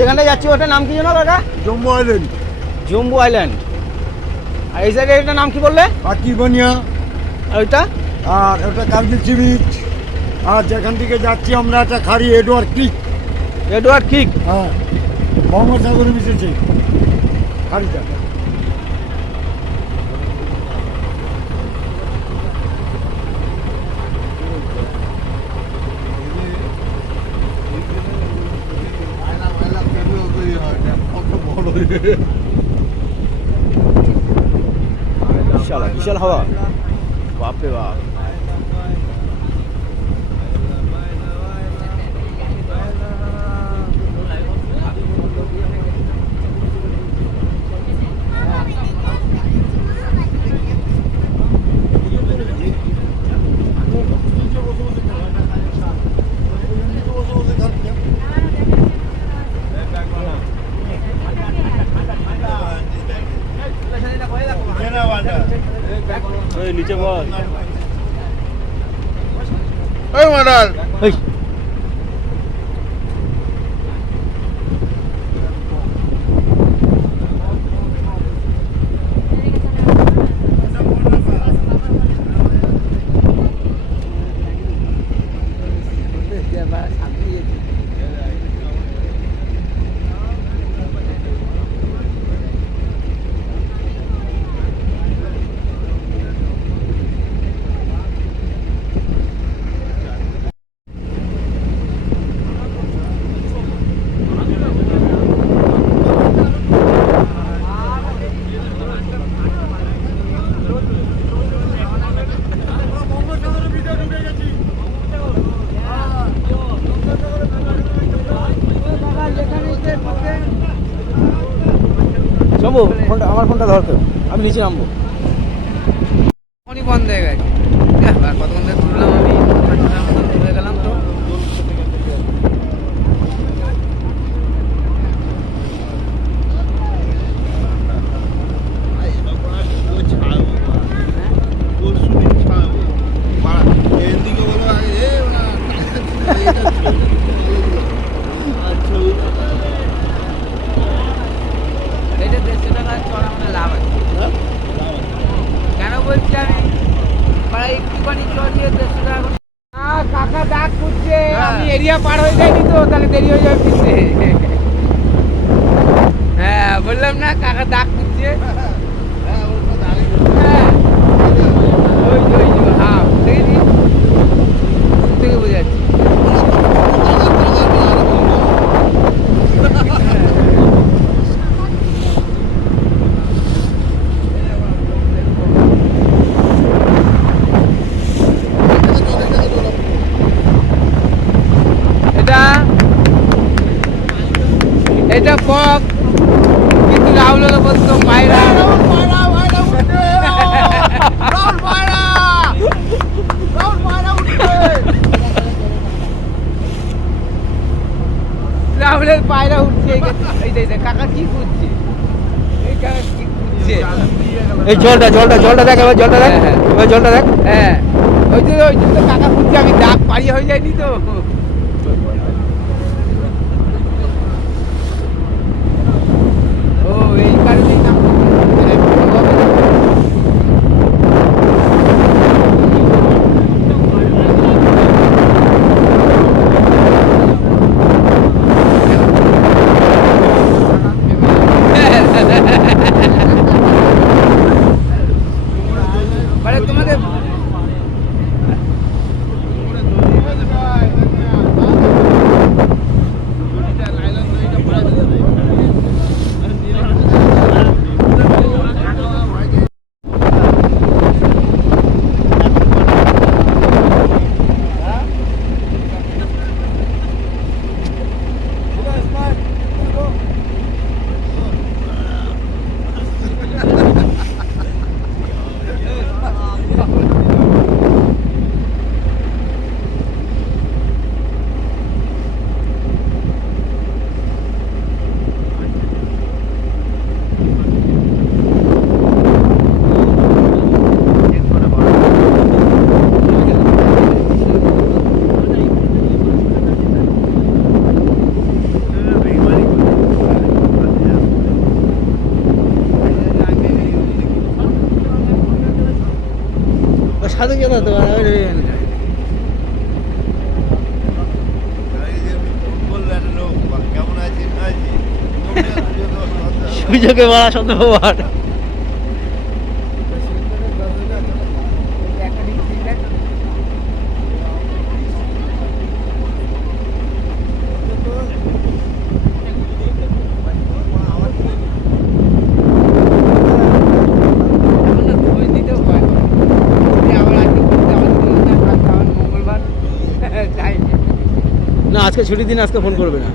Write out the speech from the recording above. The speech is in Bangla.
যেখানে যাচ্ছি ওটার নাম কি জানো কাকা? জম্মু আইল্যান্ড। জম্বু আইল্যান্ড। আর এই জায়গায় এটার নাম কি বললে? পাকিবানিয়া। আর ওইটা? আর ওটা কার্গিল সি বিচ। আর যেখান থেকে যাচ্ছি আমরা একটা খাড়ি এডওয়ার্ড ক্রিক। এডওয়ার্ড ক্রিক? হ্যাঁ, বঙ্গোপসাগরে মিশেছে খাড়িটা। বিশাল বিশাল হাওয়া, বাপরে বাপ। নিচে বল। এই মাদার এই শম্ভু, ফোনটা আমার ফোনটা ধরতো, আমি নিচে নামবো। ফোনই বন্ধ হয়ে গেছে। কতক্ষণ ধরে তুললাম আমি, তুলে গেলাম তো। এটা 150 টাকা চড়া মানে লাভ আছে। কেন বলছি আমি, একটুখানি চড়িয়ে 150 টাকা। কাকা ডাক করছে, আমি এরিয়া পার হয়ে যাইনি তো, তাহলে দেরি হয়ে যাবে ফিরতে। হ্যাঁ বললাম না, কাকা ডাক করছে। হ্যাঁ দেখেছি, থেকে বোঝাচ্ছি। এটা বক, কিন্তু রাহুল হলো বলতো পায়রা। রাহুলের পায়রা উঠছে। এই কাকা কি করছে, এই কাকা কি করছে? এই জলটা দেখ, এবার জলটা দেখ, এবার জলটা দেখ। হ্যাঁ ওই তো কাকা খুঁজছে, আমি ডাক পাড়িয়ে হয়ে যায়নি তো। ও এই কারণেই নাম। তোমাদের তত সুযোগে মারা শতবার। না আজকে ছুটির দিন, আজকে ফোন করবে না।